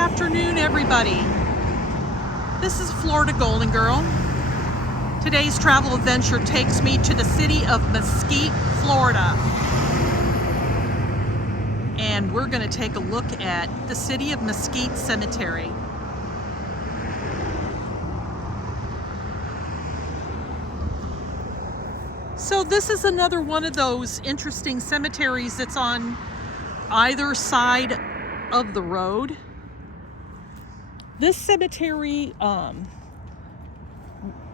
afternoon, everybody. This is Florida Golden Girl. Today's travel adventure takes me to the city of Mascotte, Florida. And we're going to take a look at the city of Mascotte Cemetery. So this is another one of those interesting cemeteries that's on either side of the road. This cemetery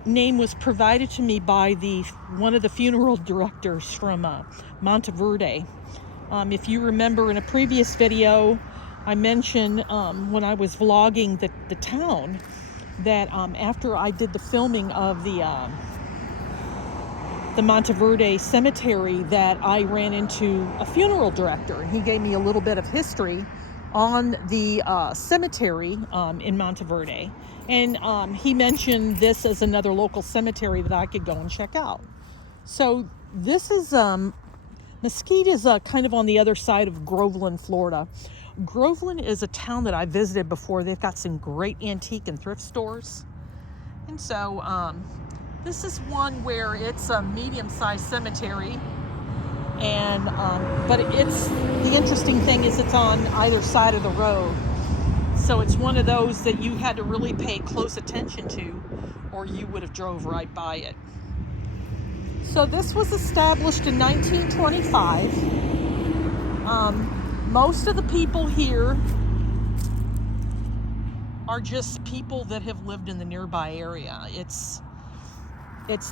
name was provided to me by one of the funeral directors from Monteverde. If you remember in a previous video, I mentioned when I was vlogging the town that after I did the filming of the Monteverde cemetery, that I ran into a funeral director, and he gave me a little bit of history on the cemetery in Monteverde, and he mentioned this as another local cemetery that I could go and check out. So this is Mascotte is kind of on the other side of Groveland, Florida. Groveland is a town that I visited before. They've got some great antique and thrift stores, and so this is one where it's a medium-sized cemetery. And but the interesting thing is it's on either side of the road, so it's one of those that you had to really pay close attention to, or you would have drove right by it. So this was established in 1925. Most of the people here are just people that have lived in the nearby area. It's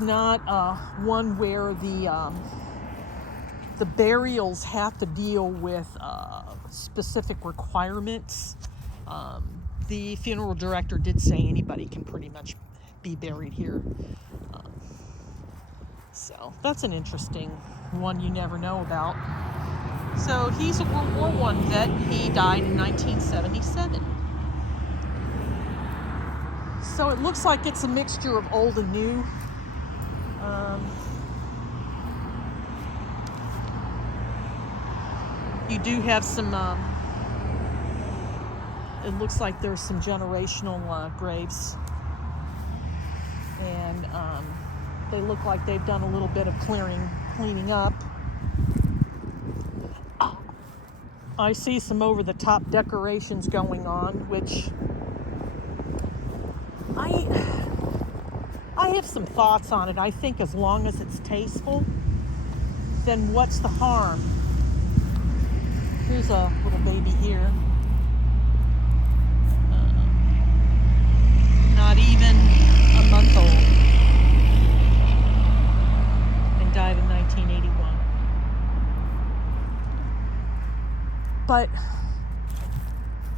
not one where the burials have to deal with specific requirements. The funeral director did say anybody can pretty much be buried here. So that's an interesting one you never know about. So he's a World War I vet. He died in 1977. So it looks like it's a mixture of old and new. You do have some, it looks like there's some generational graves, and they look like they've done a little bit of cleaning up. I see some over-the-top decorations going on, which I have some thoughts on it. I think as long as it's tasteful, then what's the harm? Here's a little baby here. Not even a month old. And died in 1981. But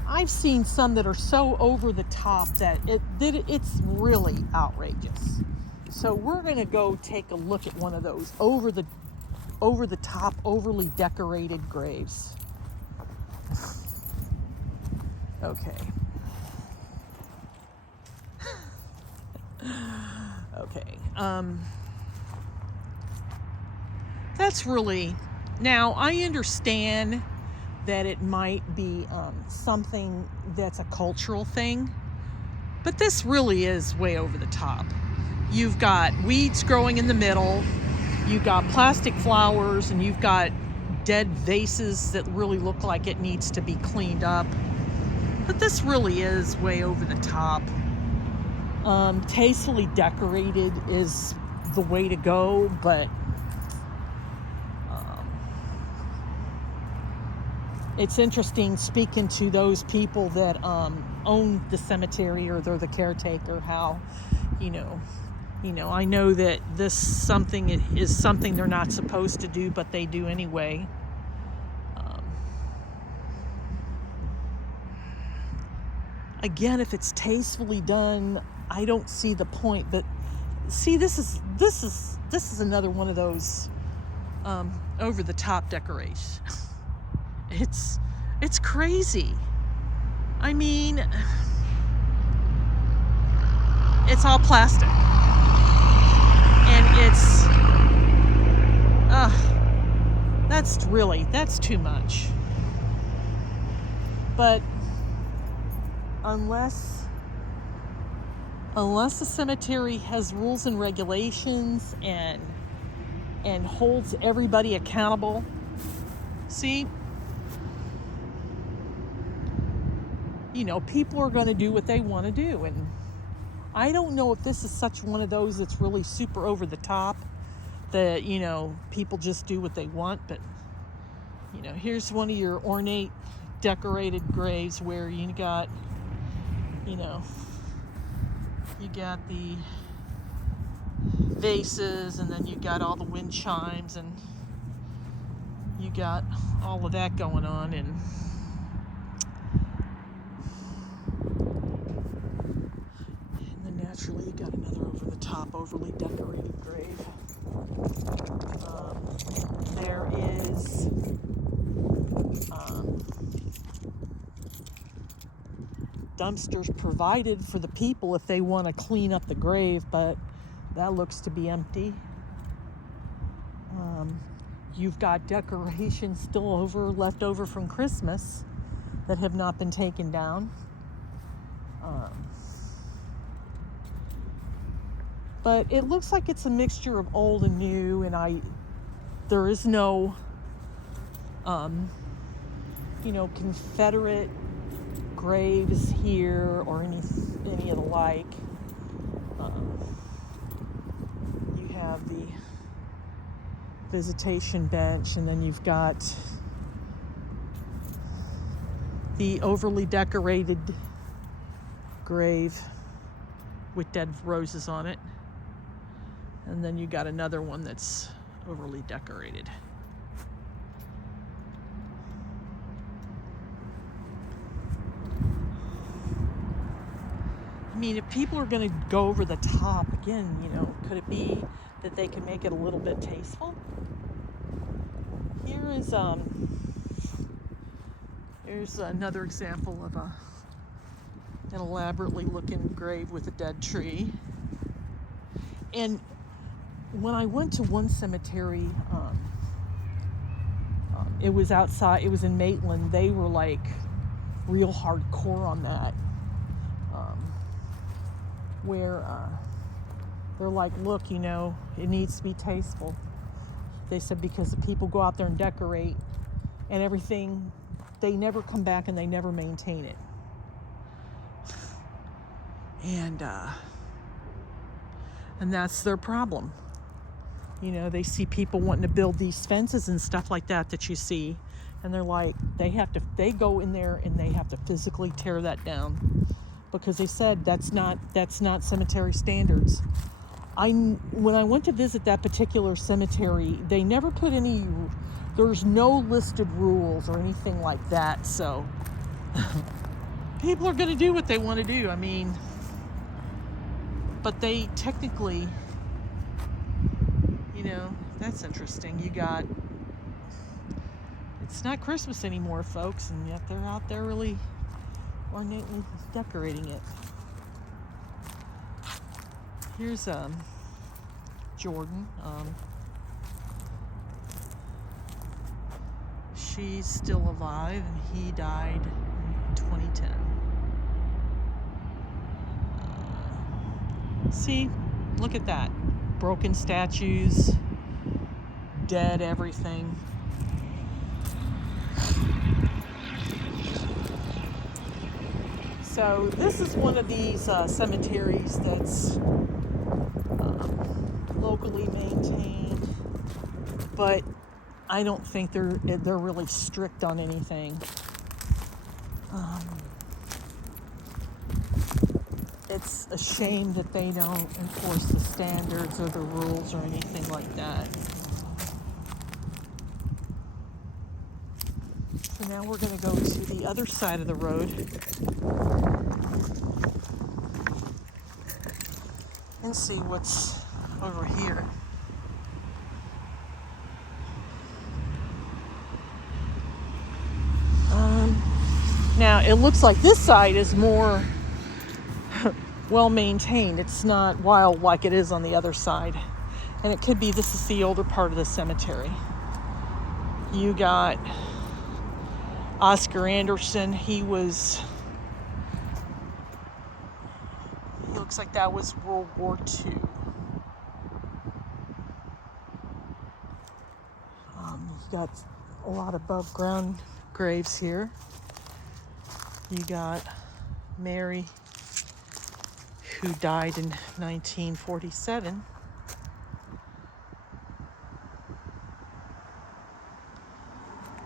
I've seen some that are so over the top that it's really outrageous. So we're going to go take a look at one of those over the top, overly decorated graves. Okay. Okay. That's really, now I understand that it might be something that's a cultural thing, but this really is way over the top. You've got weeds growing in the middle, you've got plastic flowers, and you've got dead vases that really look like it needs to be cleaned up. But this really is way over the top. Tastefully decorated is the way to go, but it's interesting speaking to those people that own the cemetery, or they're the caretaker, how, I know that this something is something they're not supposed to do, but they do anyway. Again, if it's tastefully done, I don't see the point. But see, this is another one of those over the top decorations. It's crazy. I mean, it's all plastic, and that's too much. But unless the cemetery has rules and regulations and holds everybody accountable. See, people are going to do what they want to do, and I don't know if this is such one of those that's really super over the top that people just do what they want. But here's one of your ornate decorated graves where you got the vases, and then you got all the wind chimes, and you got all of that going on. And then naturally you got another over the top, overly decorated grave. There is dumpsters provided for the people if they want to clean up the grave, but that looks to be empty. You've got decorations still left over from Christmas that have not been taken down. But it looks like it's a mixture of old and new, and there is no Confederate graves here or any of the like. You have the visitation bench, and then you've got the overly decorated grave with dead roses on it, and then you got another one that's overly decorated. I mean, if people are going to go over the top, again, could it be that they can make it a little bit tasteful? Here's another example of an elaborately looking grave with a dead tree. And when I went to one cemetery, it was outside, it was in Maitland. They were like real hardcore on that. Where they're like, look, it needs to be tasteful. They said because the people go out there and decorate and everything, they never come back and they never maintain it. And that's their problem. They see people wanting to build these fences and stuff like that you see, and they're like, they go in there and they have to physically tear that down. Because they said that's not cemetery standards. When I went to visit that particular cemetery, they never put there's no listed rules or anything like that. So people are going to do what they want to do. I mean, but they technically, that's interesting. It's not Christmas anymore, folks, and yet they're out there really ornately decorating it. Here's Jordan. She's still alive, and he died in 2010. See, look at that. Broken statues, dead everything. So this is one of these cemeteries that's locally maintained, but I don't think they're really strict on anything. It's a shame that they don't enforce the standards or the rules or anything like that. So now we're going to go to the other side of the road and see what's over here. Now it looks like this side is more well maintained. It's not wild like it is on the other side. And it could be this is the older part of the cemetery. You got Oscar Anderson. He was Looks like that was World War II. You got a lot of above ground graves here. You got Mary, who died in 1947.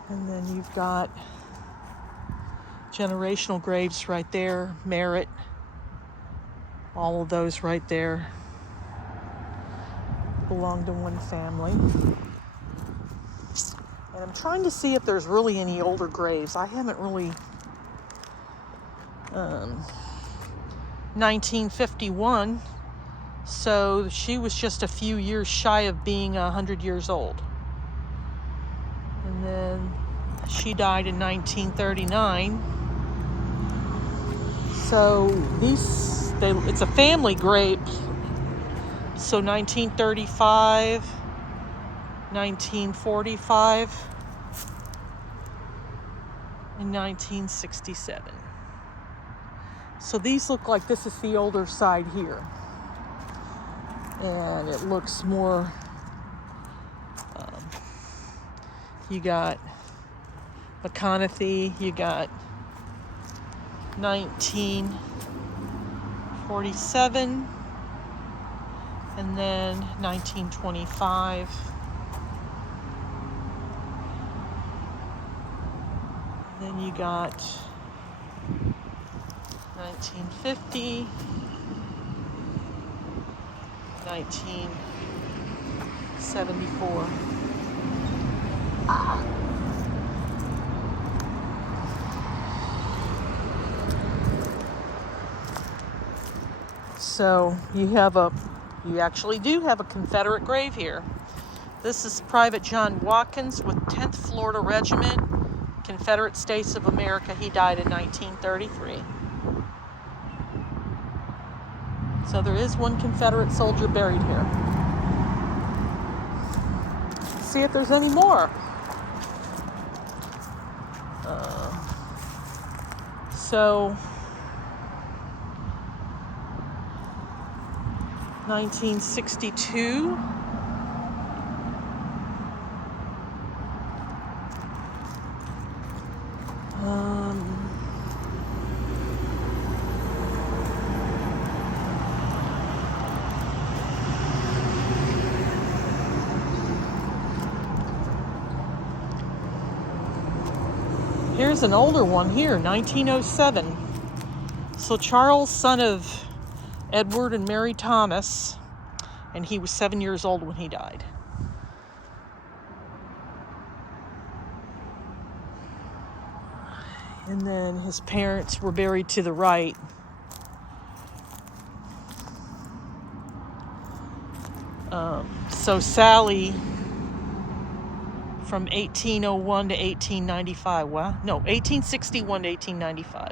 And then you've got generational graves right there, Merritt, all of those right there belong to one family. And I'm trying to see if there's really any older graves. I haven't really... 1951, so she was just a few years shy of being 100 years old. And then she died in 1939. So it's a family grave. So 1935, 1945, and 1967. So these look like this is the older side here. And it looks more, you got McConaughey, you got 1947, and then 1925. And then you got 1950, 1974. So you actually do have a Confederate grave here. This is Private John Watkins with 10th Florida Regiment, Confederate States of America. He died in 1933. So there is one Confederate soldier buried here. Let's see if there's any more. So 1962. Here's an older one here, 1907. So Charles, son of Edward and Mary Thomas, and he was 7 years old when he died. And then his parents were buried to the right. So Sally, from 1801 to 1895, 1861 to 1895.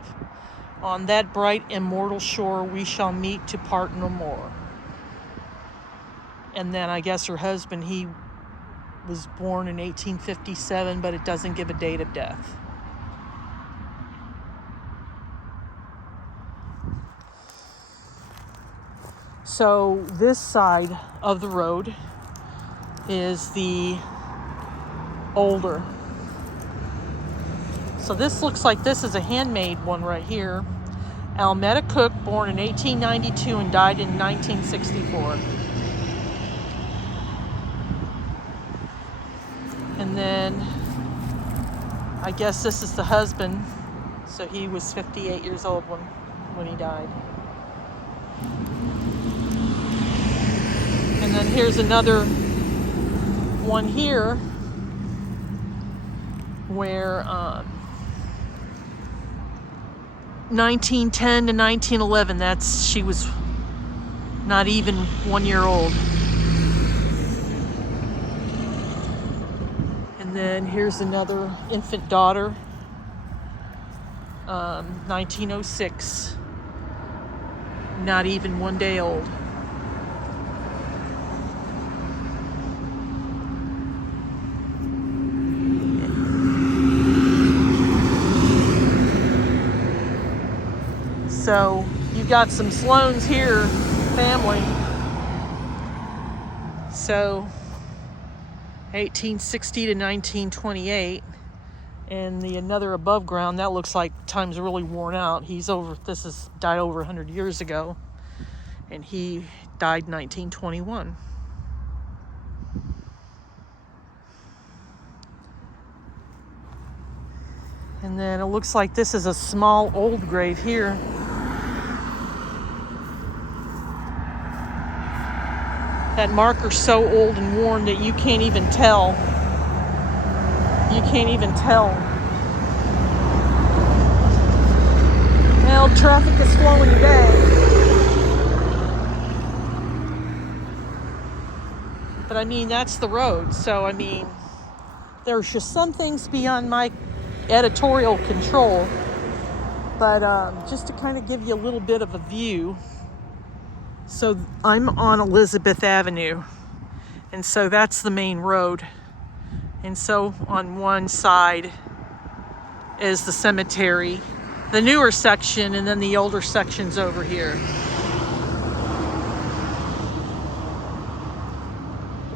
On that bright, immortal shore we shall meet to part no more. And then I guess her husband, he was born in 1857, but it doesn't give a date of death. So this side of the road is the older. So this looks like this is a handmade one right here. Almeda Cook, born in 1892 and died in 1964. And then I guess this is the husband. So he was 58 years old when he died. And then here's another one here where 1910 to 1911, she was not even 1 year old. And then here's another infant daughter, 1906, not even 1 day old. So you got some Sloanes here, family. So 1860 to 1928. And the another above ground, that looks like time's really worn out. This is died over 100 years ago. And he died in 1921. And then it looks like this is a small old grave here. That marker's so old and worn that you can't even tell. You can't even tell. Well, traffic is flowing today. But I mean, that's the road. So, I mean, there's just some things beyond my editorial control. But just to kind of give you a little bit of a view. So I'm on Elizabeth Avenue. And so that's the main road. And so on one side is the cemetery, the newer section, and then the older section's over here.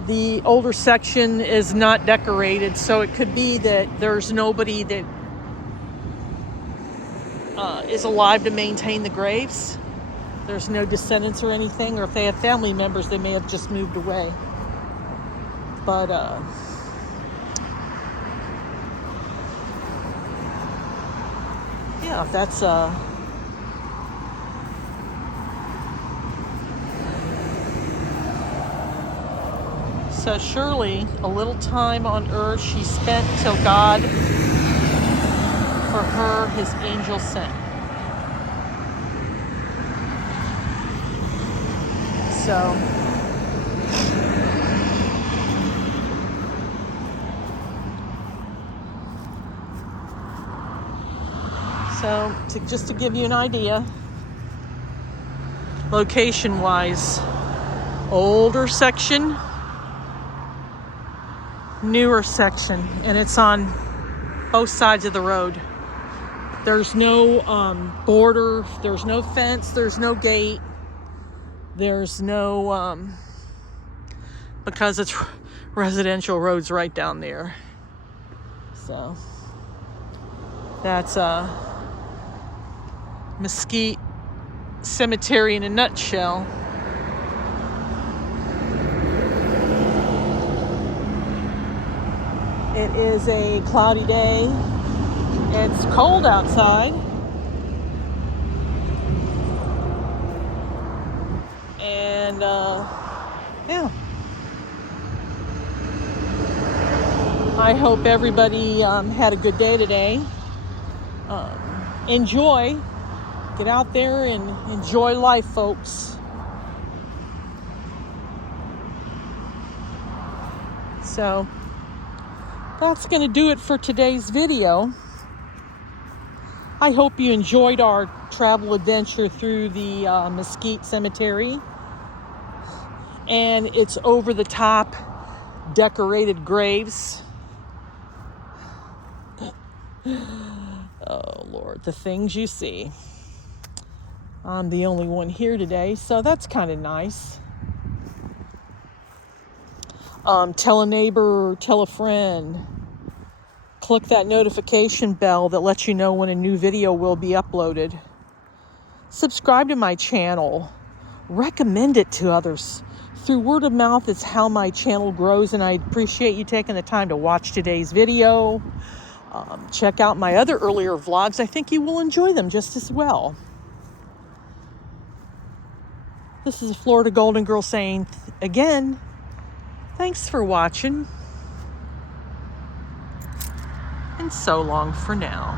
The older section is not decorated, so it could be that there's nobody that is alive to maintain the graves. There's no descendants or anything, or if they have family members, they may have just moved away. But yeah, that's so surely a little time on earth she spent till God for her his angel sent. So just to give you an idea, location-wise, older section, newer section, and it's on both sides of the road. There's no border, there's no fence, there's no gate, there's no, because it's residential roads right down there. So that's Mascotte Cemetery in a nutshell. It is a cloudy day. It's cold outside. And yeah. I hope everybody had a good day today. Enjoy. Get out there and enjoy life, folks. So that's going to do it for today's video. I hope you enjoyed our travel adventure through the Mascotte Cemetery and its over-the-top decorated graves. Oh, Lord, the things you see. I'm the only one here today, so that's kind of nice. Tell a neighbor or tell a friend. Click that notification bell that lets you know when a new video will be uploaded. Subscribe to my channel. Recommend it to others. Through word of mouth is how my channel grows, and I appreciate you taking the time to watch today's video. Check out my other earlier vlogs. I think you will enjoy them just as well. This is a Florida Golden Girl saying, again, thanks for watching. And so long for now.